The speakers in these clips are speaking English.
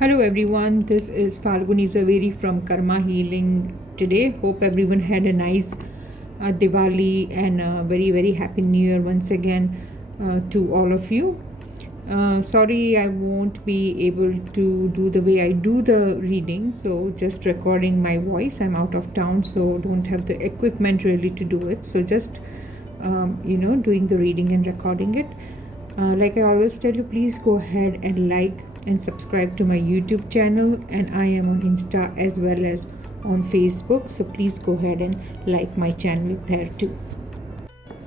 Hello everyone, this is Falguni Zaveri from Karma Healing today. Hope everyone had a nice Diwali and a very happy new year once again to all of you. Sorry I won't be able to do the way I do the reading, so just recording my voice. I'm out of town, so don't have the equipment really to do it. So just doing the reading and recording it. Like I always tell you, please go ahead and like and subscribe to my YouTube channel, and I am on Insta as well as on Facebook, so please go ahead and like my channel there too.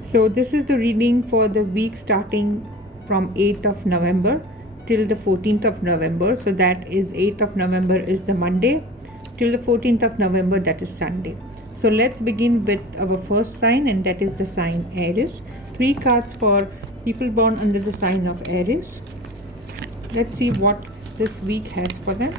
So this is the reading for the week starting from 8th of November till the 14th of November. So that is 8th of November is the Monday till the 14th of November, that is Sunday. So let's begin with our first sign, and that is the sign Aries. 3 cards for people born under the sign of Aries. Let's see what this week has for them.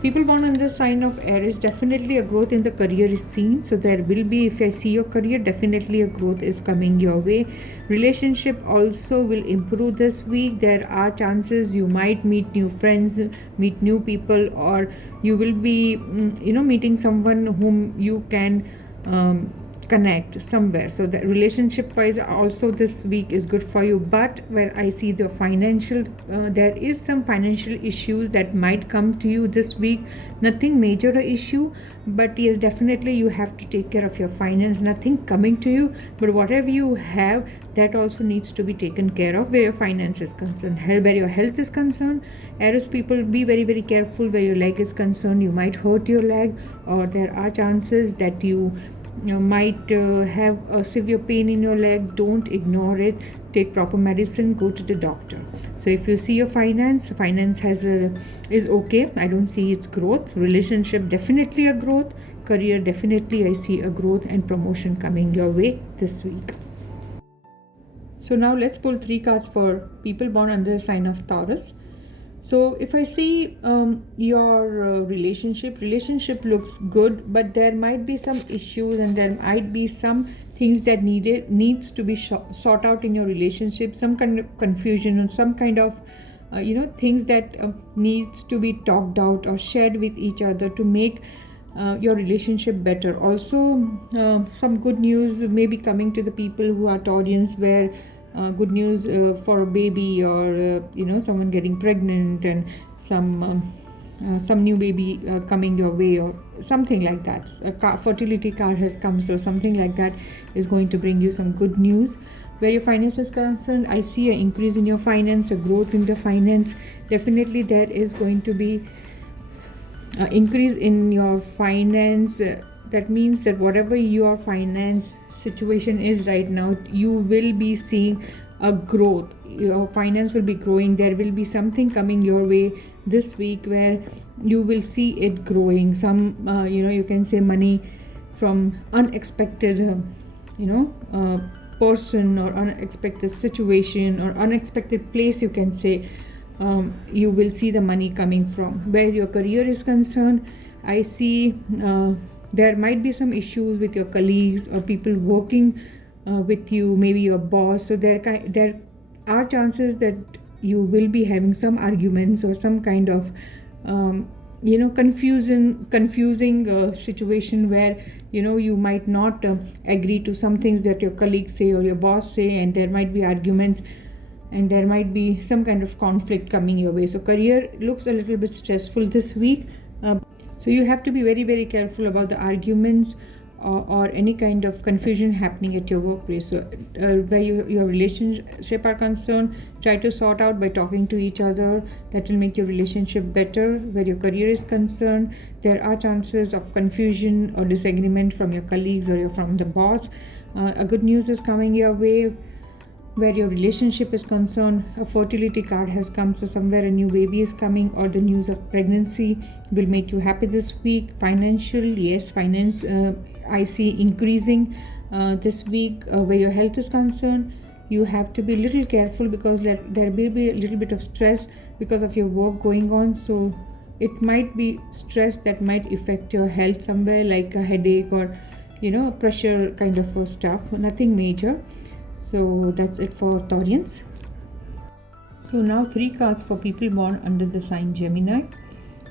People born under the sign of Aries, definitely a growth in the career is seen. So there will be, if I see your career, definitely a growth is coming your way. Relationship also will improve this week. There are chances you might meet new friends, meet new people, or you will be meeting someone whom you can connect somewhere. So the relationship wise also this week is good for you. But where I see the financial, there is some financial issues that might come to you this week. Nothing major issue, but yes, definitely you have to take care of your finance. Nothing coming to you, but whatever you have, that also needs to be taken care of where your finance is concerned. Where your health is concerned, Aries people, be very careful where your leg is concerned. You might hurt your leg, or there are chances that you might have a severe pain in your leg. Don't ignore it. Take proper medicine, go to the doctor. So if you see your finance is okay. I don't see its growth. Relationship, definitely a growth. Career, definitely I see a growth and promotion coming your way this week. So now let's pull 3 cards for people born under the sign of Taurus. So if I see your relationship looks good, but there might be some issues, and there might be some things that needs to be sought out in your relationship. Some kind of confusion, or some kind of things that needs to be talked out or shared with each other to make your relationship better. Also some good news may be coming to the people who are Taurians, where good news for a baby, or someone getting pregnant, and some new baby coming your way, or something like that. A fertility card has come, so something like that is going to bring you some good news. Where your finance is concerned, I see an increase in your finance, a growth in the finance. Definitely there is going to be increase in your finance. That means that whatever your finance situation is right now, you will be seeing a growth. Your finance will be growing. There will be something coming your way this week where you will see it growing. Some you can say money from unexpected person, or unexpected situation, or unexpected place, you can say. You will see the money coming from. Where your career is concerned, I see there might be some issues with your colleagues or people working with you, maybe your boss. So there are chances that you will be having some arguments, or some kind of confusing situation where you might not agree to some things that your colleagues say or your boss say, and there might be arguments, and there might be some kind of conflict coming your way. So career looks a little bit stressful this week. So you have to be very careful about the arguments or any kind of confusion happening at your workplace. So where your relationship are concerned, try to sort out by talking to each other. That will make your relationship better. Where your career is concerned, there are chances of confusion or disagreement from your colleagues or from the boss. A good news is coming your way. Where your relationship is concerned, a fertility card has come, so somewhere a new baby is coming, or the news of pregnancy will make you happy this week. Financial, yes, finance I see increasing this week. Where your health is concerned, you have to be a little careful, because there will be a little bit of stress because of your work going on. So it might be stress that might affect your health somewhere, like a headache or pressure kind of stuff. Nothing major. So that's it for Taurians. So now 3 cards for people born under the sign Gemini.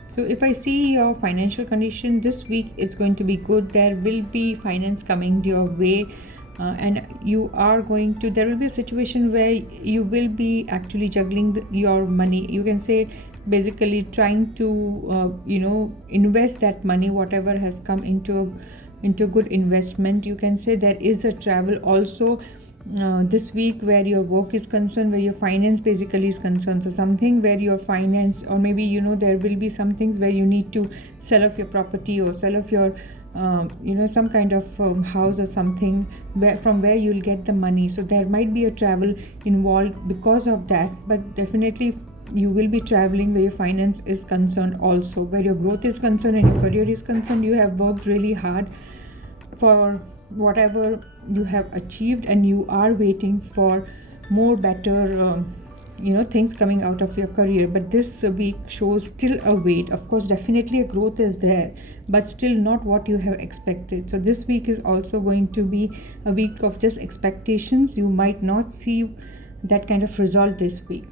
So if I see your financial condition this week, it's going to be good. There will be finance coming your way, and there will be a situation where you will be actually juggling your money. You can say basically trying to invest that money, whatever has come into good investment. You can say there is a travel also this week where your work is concerned, where your finance basically is concerned. So something where your finance, or maybe there will be some things where you need to sell off your property or sell off your some kind of house or something from where you'll get the money. So there might be a travel involved because of that, but definitely you will be traveling where your finance is concerned. Also where your growth is concerned and your career is concerned, you have worked really hard for whatever you have achieved, and you are waiting for more better things coming out of your career. But this week shows still a wait. Of course, definitely a growth is there, but still not what you have expected. So this week is also going to be a week of just expectations. You might not see that kind of result this week.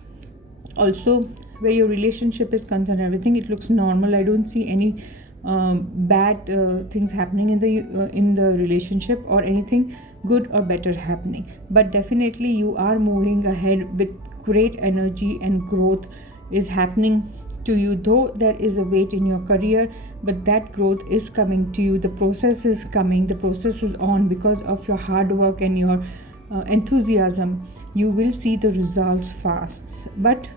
Also, where your relationship is concerned, everything, it looks normal. I don't see any bad things happening in the relationship, or anything good or better happening. But definitely you are moving ahead with great energy, and growth is happening to you. Though there is a wait in your career, but that growth is coming to you. The process is coming, the process is on because of your hard work and your enthusiasm. You will see the results fast. But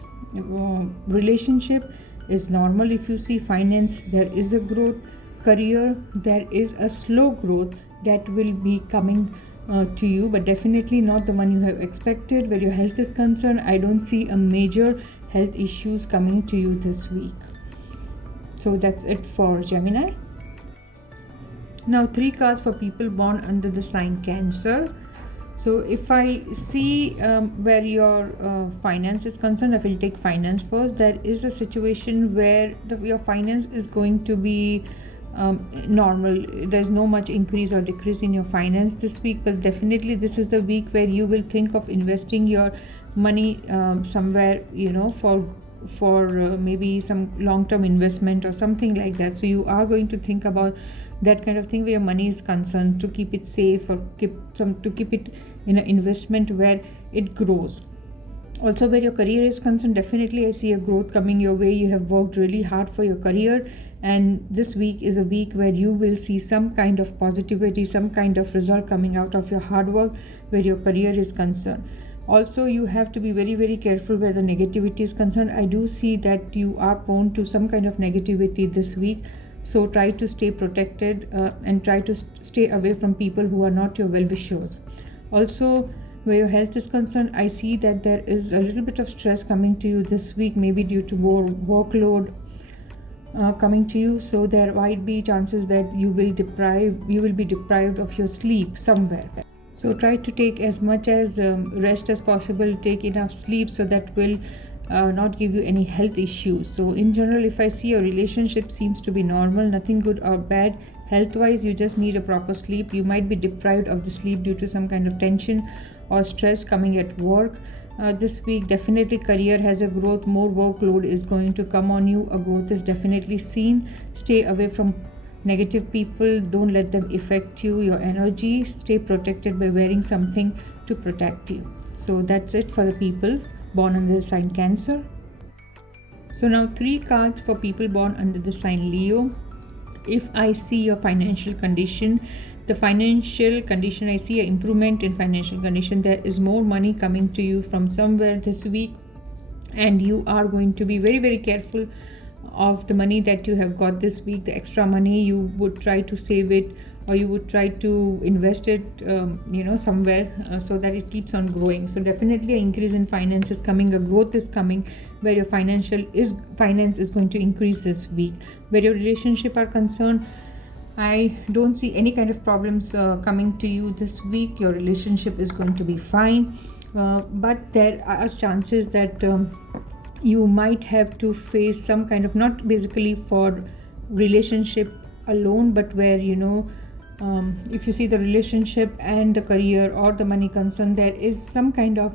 relationship is normal. If you see finance, there is a growth. Career, there is a slow growth that will be coming to you, but definitely not the one you have expected. Where your health is concerned, I don't see a major health issues coming to you this week. So that's it for Gemini. Now 3 cards for people born under the sign Cancer. So if I see where your finance is concerned, I will take finance first. There is a situation where your finance is going to be normal. There's no much increase or decrease in your finance this week, but definitely this is the week where you will think of investing your money somewhere, for maybe some long-term investment or something like that. So you are going to think about that kind of thing where your money is concerned, to keep it safe, or to keep it in an investment where it grows. Also, where your career is concerned, definitely I see a growth coming your way. You have worked really hard for your career, and this week is a week where you will see some kind of positivity, some kind of result coming out of your hard work where your career is concerned. Also, you have to be very, very careful where the negativity is concerned. I do see that you are prone to some kind of negativity this week. So try to stay protected and try to stay away from people who are not your well-wishers. Also, where your health is concerned, I see that there is a little bit of stress coming to you this week, maybe due to more workload coming to you. So there might be chances that you will be deprived of your sleep somewhere. So try to take as much as rest as possible, take enough sleep, so that will not give you any health issues. So in general, if I see your relationship seems to be normal, nothing good or bad. Health wise, you just need a proper sleep. You might be deprived of the sleep due to some kind of tension or stress coming at work. This week, definitely career has a growth. More workload is going to come on you. A growth is definitely seen. Stay away from negative people. Don't let them affect you, your energy. Stay protected by wearing something to protect you. So that's it for the people born under the sign Cancer. So now 3 cards for people born under the sign Leo. If I see your financial condition, I see an improvement in financial condition. There is more money coming to you from somewhere this week, and you are going to be very, very careful of the money that you have got this week. The extra money, you would try to save it, or you would try to invest it somewhere so that it keeps on growing. So definitely an increase in finance is coming, a growth is coming where your finance is going to increase this week. Where your relationship are concerned, I don't see any kind of problems coming to you this week. Your relationship is going to be fine, but there are chances that you might have to face some kind of, not basically for relationship alone, but where if you see the relationship and the career or the money concern, there is some kind of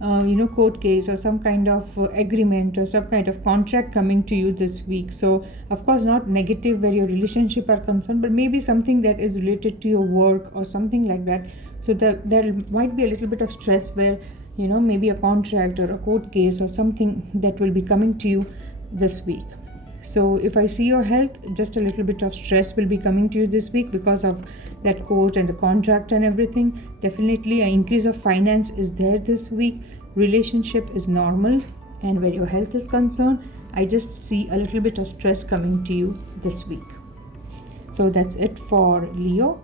court case or some kind of agreement or some kind of contract coming to you this week. So of course not negative where your relationship are concerned, but maybe something that is related to your work or something like that. So there might be a little bit of stress where maybe a contract or a court case or something that will be coming to you this week. So if I see your health, just a little bit of stress will be coming to you this week because of that court and the contract and everything. Definitely an increase of finance is there this week. Relationship is normal, and where your health is concerned, I just see a little bit of stress coming to you this week. So that's it for Leo.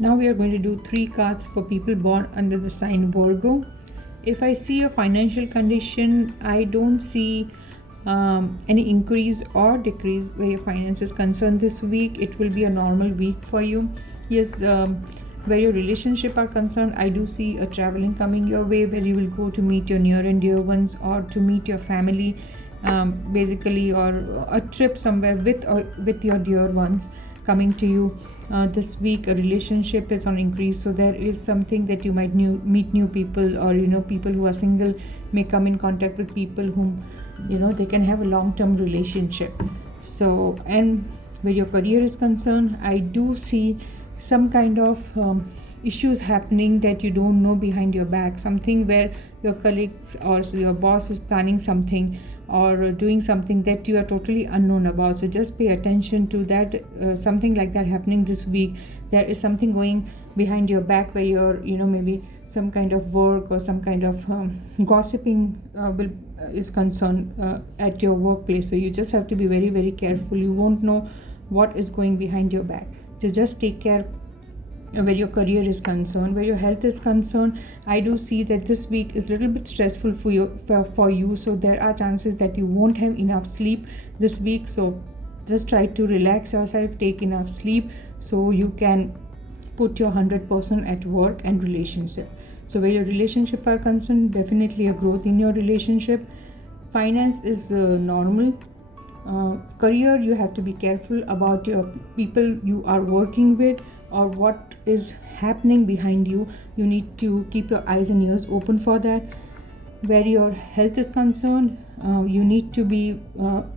Now we are going to do 3 cards for people born under the sign Virgo. If I see a financial condition, I don't see any increase or decrease where your finance is concerned this week. It will be a normal week for you. Yes, where your relationship are concerned, I do see a traveling coming your way where you will go to meet your near and dear ones or to meet your family, basically, or a trip somewhere with your dear ones coming to you. This week a relationship is on increase, so there is something that you might meet new people, or people who are single may come in contact with people whom they can have a long-term relationship. So, and where your career is concerned, I do see some kind of issues happening that you don't know behind your back, something where your colleagues or your boss is planning something or doing something that you are totally unknown about. So just pay attention to that, something like that happening this week. There is something going behind your back where you're maybe some kind of work or some kind of gossiping is concerned at your workplace. So you just have to be very, very careful. You won't know what is going behind your back. So just take care where your career is concerned. Where your health is concerned, I do see that this week is a little bit stressful for you. So there are chances that you won't have enough sleep this week. So just try to relax yourself, take enough sleep so you can put your 100% at work and relationship. So where your relationship are concerned, definitely a growth in your relationship. Finance is normal. Career, you have to be careful about your people you are working with or what is happening behind you. You need to keep your eyes and ears open for that. Where your health is concerned, you need to be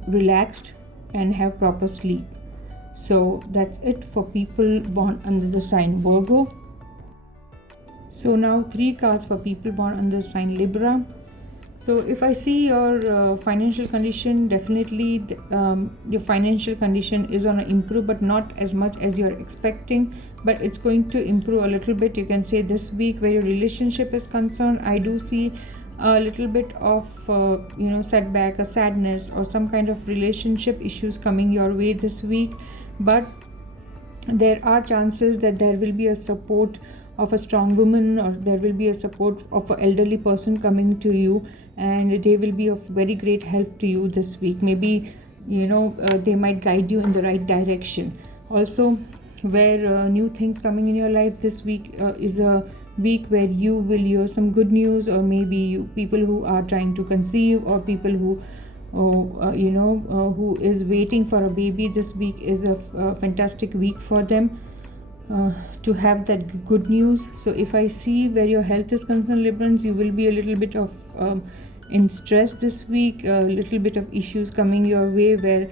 relaxed and have proper sleep. So that's it for people born under the sign Virgo. So now 3 cards for people born under the sign Libra. So if I see your financial condition, definitely your financial condition is on an improve, but not as much as you're expecting, but it's going to improve a little bit. You can say this week. Where your relationship is concerned, I do see a little bit of setback, a sadness, or some kind of relationship issues coming your way this week. But there are chances that there will be a support of a strong woman, or there will be a support of an elderly person coming to you, and they will be of very great help to you this week. Maybe they might guide you in the right direction. Also, where new things coming in your life this week is a week where you will hear some good news, or maybe people who are trying to conceive, or people who who is waiting for a baby. This week is a fantastic week for them to have that good news. So if I see where your health is concerned, Librans, you will be a little bit of in stress this week, a little bit of issues coming your way where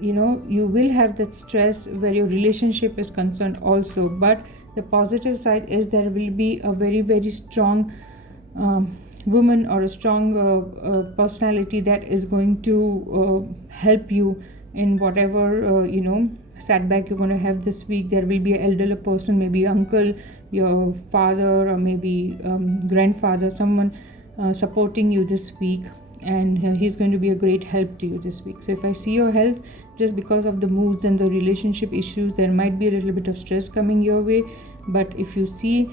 you will have that stress where your relationship is concerned also. But the positive side is there will be a very, very strong woman or a strong personality that is going to help you in whatever setback you're going to have this week. There will be an elderly person, maybe uncle, your father, or maybe grandfather, someone supporting you this week, and he's going to be a great help to you this week. So if I see your health, just because of the moods and the relationship issues, there might be a little bit of stress coming your way. But if you see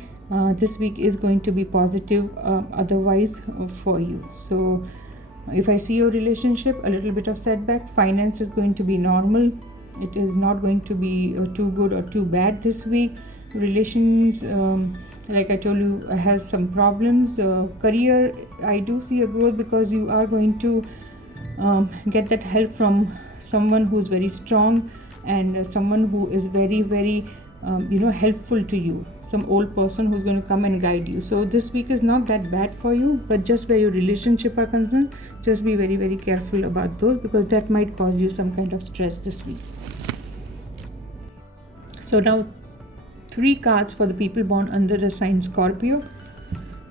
this week is going to be positive otherwise for you. So if I see your relationship, a little bit of setback. Finance is going to be normal. It is not going to be too good or too bad this week. Relations, like I told you, has some problems. Career, I do see a growth because you are going to get that help from someone who is very strong, and someone who is very, very helpful to you, some old person who's going to come and guide you. So this week is not that bad for you, but just where your relationship are concerned, just be very, very careful about those, because that might cause you some kind of stress this week. So now 3 cards for the people born under the sign Scorpio.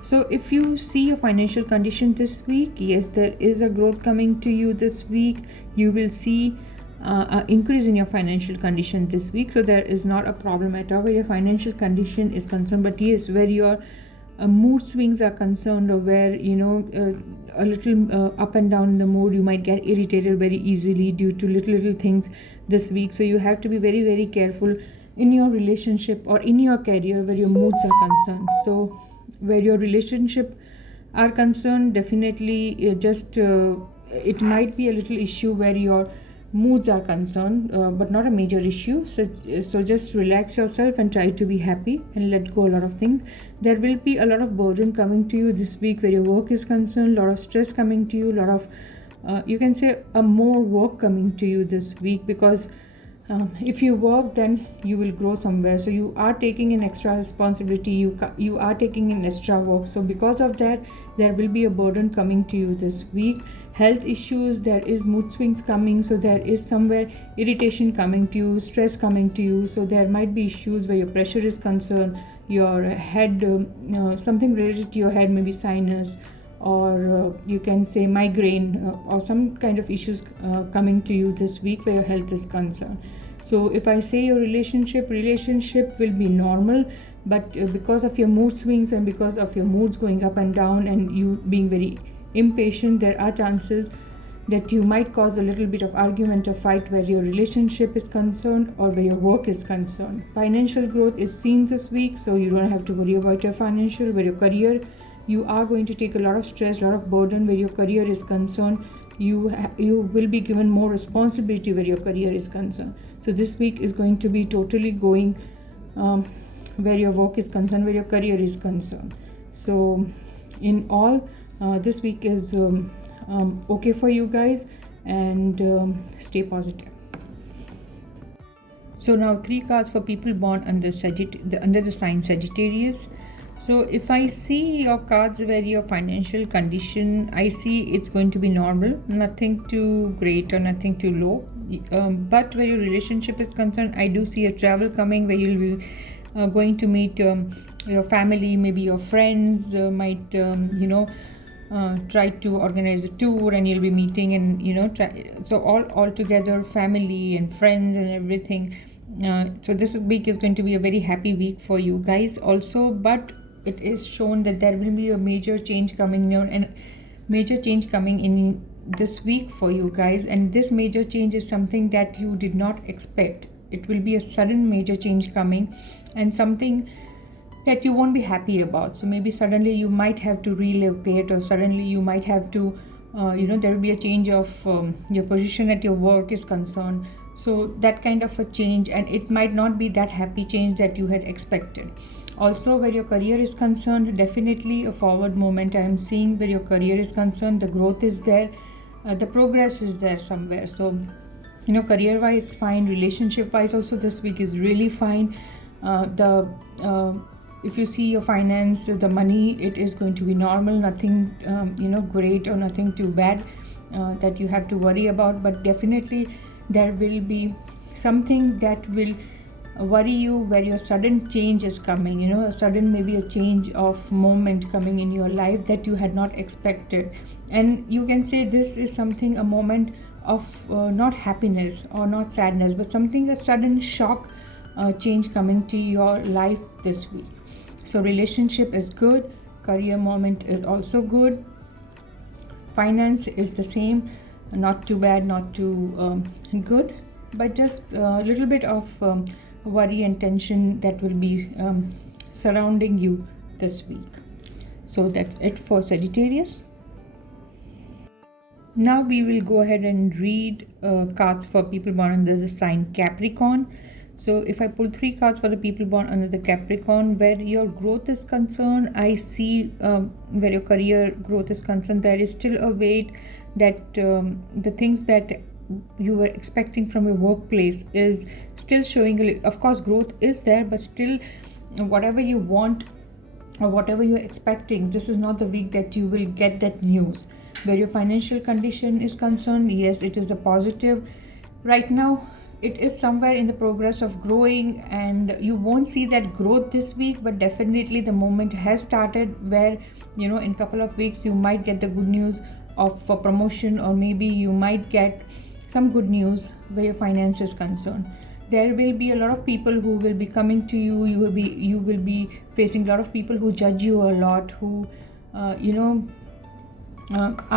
So if you see your financial condition this week, yes, there is a growth coming to you this week. You will see an increase in your financial condition this week. So there is not a problem at all where your financial condition is concerned. But yes, where your mood swings are concerned, or where a little up and down in the mood, you might get irritated very easily due to little things this week. So you have to be very, very careful in your relationship or in your career where your moods are concerned. So where your relationship are concerned, definitely it might be a little issue where your moods are concerned, but not a major issue. So just relax yourself and try to be happy and let go a lot of things. There will be a lot of burden coming to you this week where your work is concerned, a lot of stress coming to you, a lot of you can say a more work coming to you this week, because if you work, then you will grow somewhere. So you are taking an extra responsibility, you are taking an extra work. So because of that, there will be a burden coming to you this week. Health issues, there is mood swings coming, so there is somewhere irritation coming to you, stress coming to you. So there might be issues where your pressure is concerned, your head, something related to your head, maybe sinus, or you can say migraine, or some kind of issues coming to you this week where your health is concerned. So if I say your relationship will be normal, but because of your mood swings and because of your moods going up and down and you being very impatient, there are chances that you might cause a little bit of argument or fight where your relationship is concerned or where your work is concerned. Financial growth is seen this week, so you don't have to worry about your financial. Where your career, you are going to take a lot of stress, a lot of burden where your career is concerned. You will be given more responsibility where your career is concerned. So this week is going to be totally going where your work is concerned, where your career is concerned. So in all, this week is okay for you guys, and stay positive. So now 3 cards for people born under the sign Sagittarius. So if I see your cards where your financial condition, I see it's going to be normal, nothing too great or nothing too low. But where your relationship is concerned, I do see a travel coming where you'll be going to meet your family, maybe your friends might try to organize a tour, and you'll be meeting, and so all together, family and friends and everything. So this week is going to be a very happy week for you guys also, but it is shown that there will be a major change coming in this week for you guys, and this major change is something that you did not expect. It will be a sudden major change coming, and something that you won't be happy about. So maybe suddenly you might have to relocate, or suddenly you might have to there will be a change of your position at your work is concerned. So that kind of a change, and it might not be that happy change that you had expected. Also, where your career is concerned, definitely a forward movement I am seeing. Where your career is concerned, the growth is there, the progress is there somewhere. So career wise it's fine, relationship wise also this week is really fine. If you see your finance, the money, it is going to be normal, nothing great or nothing too bad that you have to worry about. But definitely there will be something that will worry you where your sudden change is coming, a sudden, maybe a change of moment coming in your life that you had not expected. And you can say this is something, a moment of not happiness or not sadness, but something, a sudden shock change coming to your life this week. So relationship is good, career moment is also good, finance is the same, not too bad, not too good, but just a little bit of worry and tension that will be surrounding you this week. So that's it for Sagittarius. Now we will go ahead and read cards for people born under the sign Capricorn. So if I pull 3 cards for the people born under the Capricorn, where your growth is concerned, I see where your career growth is concerned, there is still a weight that the things that you were expecting from your workplace is still showing of course growth is there, but still whatever you want or whatever you're expecting, this is not the week that you will get that news. Where your financial condition is concerned, yes, it is a positive. Right now it is somewhere in the progress of growing, and you won't see that growth this week, but definitely the moment has started where in couple of weeks you might get the good news of a promotion, or maybe you might get some good news where your finance is concerned. There will be a lot of people who will be coming to you. You will be facing a lot of people who judge you a lot, who are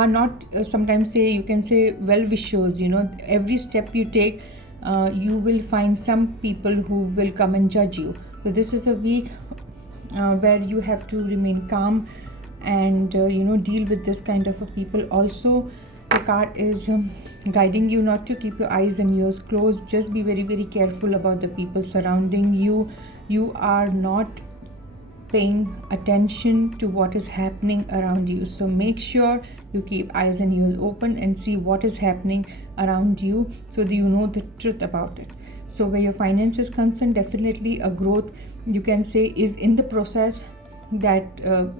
not sometimes say you can say well wishers. Every step you take, you will find some people who will come and judge you. So this is a week where you have to remain calm and deal with this kind of a people. Also, the card is guiding you not to keep your eyes and ears closed. Just be very, very careful about the people surrounding you. You are not paying attention to what is happening around you, so make sure you keep eyes and ears open and see what is happening around you, so that you know the truth about it. So where your finance is concerned, definitely a growth you can say is in the process that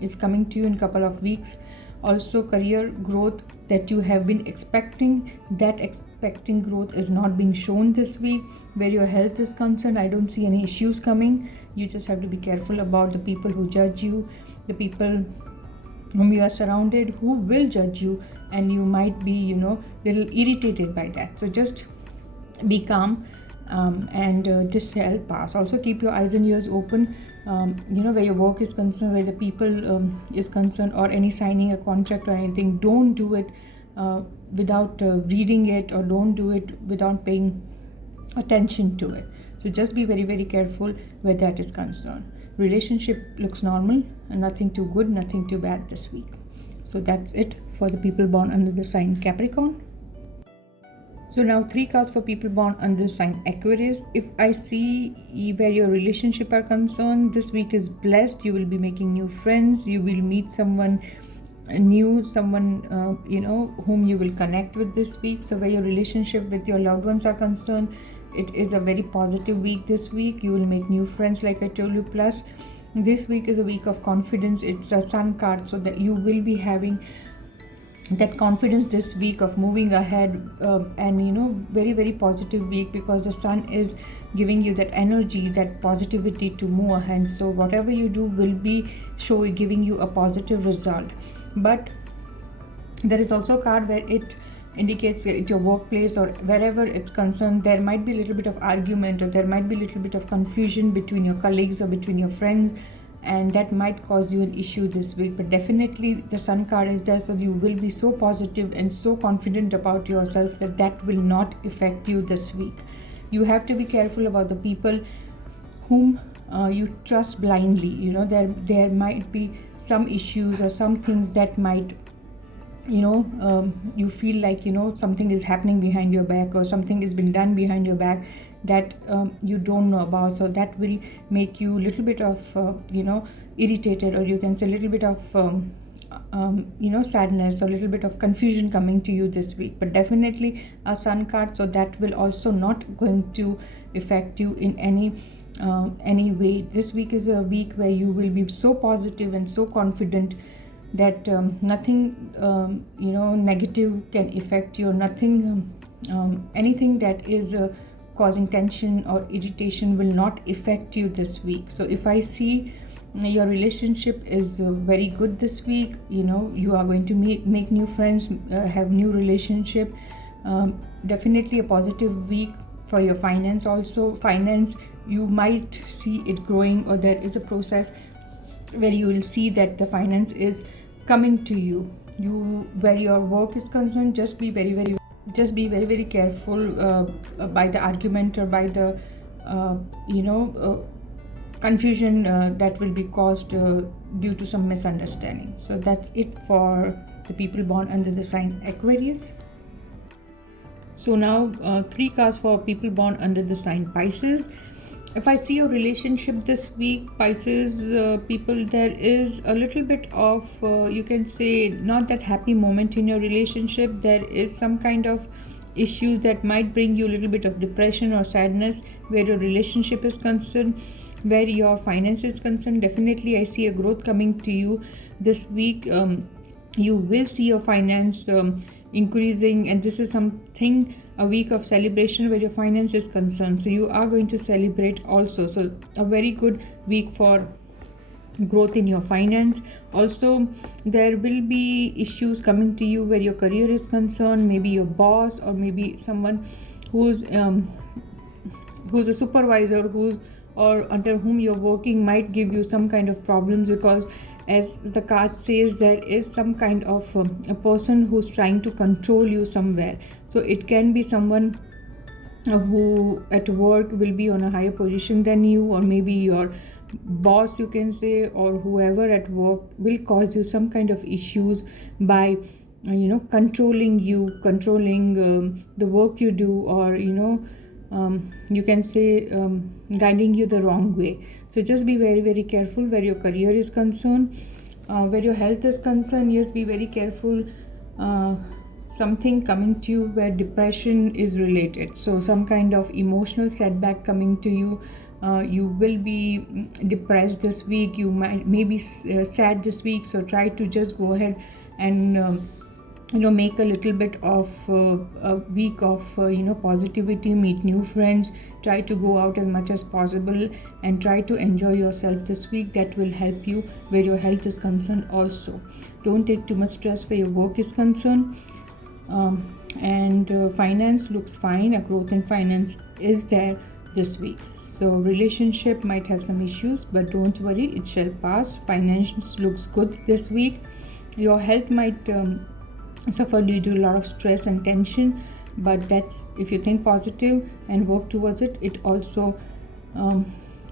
is coming to you in a couple of weeks. Also, career growth that you have been expecting, that expecting growth is not being shown this week. Where your health is concerned, I don't see any issues coming. You just have to be careful about the people who judge you, the people whom you are surrounded who will judge you, and you might be little irritated by that. So just be calm, and this shall pass. Also, keep your eyes and ears open, where your work is concerned, where the people is concerned, or any signing a contract or anything. Don't do it without reading it, or don't do it without paying attention to it. So just be very, very careful where that is concerned. Relationship looks normal, and nothing too good, nothing too bad this week. So that's it for the people born under the sign Capricorn. So now 3 cards for people born under the sign Aquarius. If I see where your relationship are concerned, this week is blessed. You will be making new friends. You will meet someone new, someone whom you will connect with this week. So where your relationship with your loved ones are concerned, it is a very positive week this week. You will make new friends, like I told you. Plus, this week is a week of confidence. It's a Sun card, so that you will be having that confidence this week of moving ahead, and very, very positive week, because the Sun is giving you that energy, that positivity to move ahead. So whatever you do will be giving you a positive result. But there is also a card where it indicates at your workplace or wherever it's concerned, there might be a little bit of argument, or there might be a little bit of confusion between your colleagues or between your friends, and that might cause you an issue this week. But definitely the Sun card is there, so you will be so positive and so confident about yourself that will not affect you this week. You have to be careful about the people whom you trust blindly. There might be some issues or some things that might you feel like something is happening behind your back, or something has been done behind your back that you don't know about. So that will make you a little bit of irritated, or you can say a little bit of sadness, or a little bit of confusion coming to you this week. But definitely a Sun card, so that will also not going to affect you in any way. This week is a week where you will be so positive and so confident that nothing negative can affect you, or nothing anything that is causing tension or irritation will not affect you this week. So if I see your relationship is very good this week, you are going to make new friends, have new relationship. Definitely a positive week for your finance. Also, finance, you might see it growing, or there is a process where you will see that the finance is coming to you. Where your work is concerned, just be very, very careful by the argument, or by the confusion that will be caused due to some misunderstanding. So that's it for the people born under the sign Aquarius. So now 3 cards for people born under the sign Pisces. If I see your relationship this week, Pisces people, there is a little bit of you can say not that happy moment in your relationship. There is some kind of issues that might bring you a little bit of depression or sadness where your relationship is concerned. Where your finance is concerned, definitely I see a growth coming to you this week. You will see your finance increasing, and this is something, a week of celebration where your finance is concerned, so you are going to celebrate also. So a very good week for growth in your finance. Also, there will be issues coming to you where your career is concerned, maybe your boss or maybe someone who's a supervisor who's or under whom you're working might give you some kind of problems, because as the card says, there is some kind of a person who's trying to control you somewhere. So it can be someone who at work will be on a higher position than you, or maybe your boss, you can say, or whoever at work will cause you some kind of issues by controlling the work you do, or you can say guiding you the wrong way. So just be very, very careful where your career is concerned. Where your health is concerned, yes, be very careful. Something coming to you where depression is related, so some kind of emotional setback coming to you. You will be depressed this week. You may be sad this week, so try to just go ahead and make a little bit of a week of positivity, meet new friends, try to go out as much as possible, and try to enjoy yourself this week. That will help you where your health is concerned. Also, don't take too much stress where your work is concerned. And finance looks fine. A growth in finance is there this week. So relationship might have some issues, but don't worry, it shall pass. Finance looks good this week. Your health might suffer due to a lot of stress and tension, but that's, if you think positive and work towards it, it also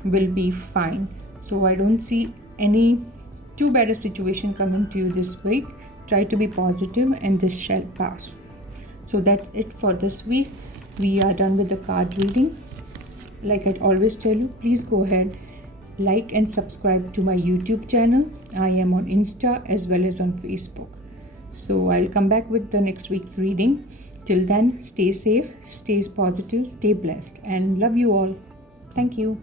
will be fine. So I don't see any too bad a situation coming to you this week. Try to be positive and this shall pass. So that's it for this week. We are done with the card reading. Like I always tell you, please go ahead, like and subscribe to my YouTube channel. I am on Insta as well as on Facebook. So I'll come back with the next week's reading. Till then, stay safe, stay positive, stay blessed, and love you all. Thank you.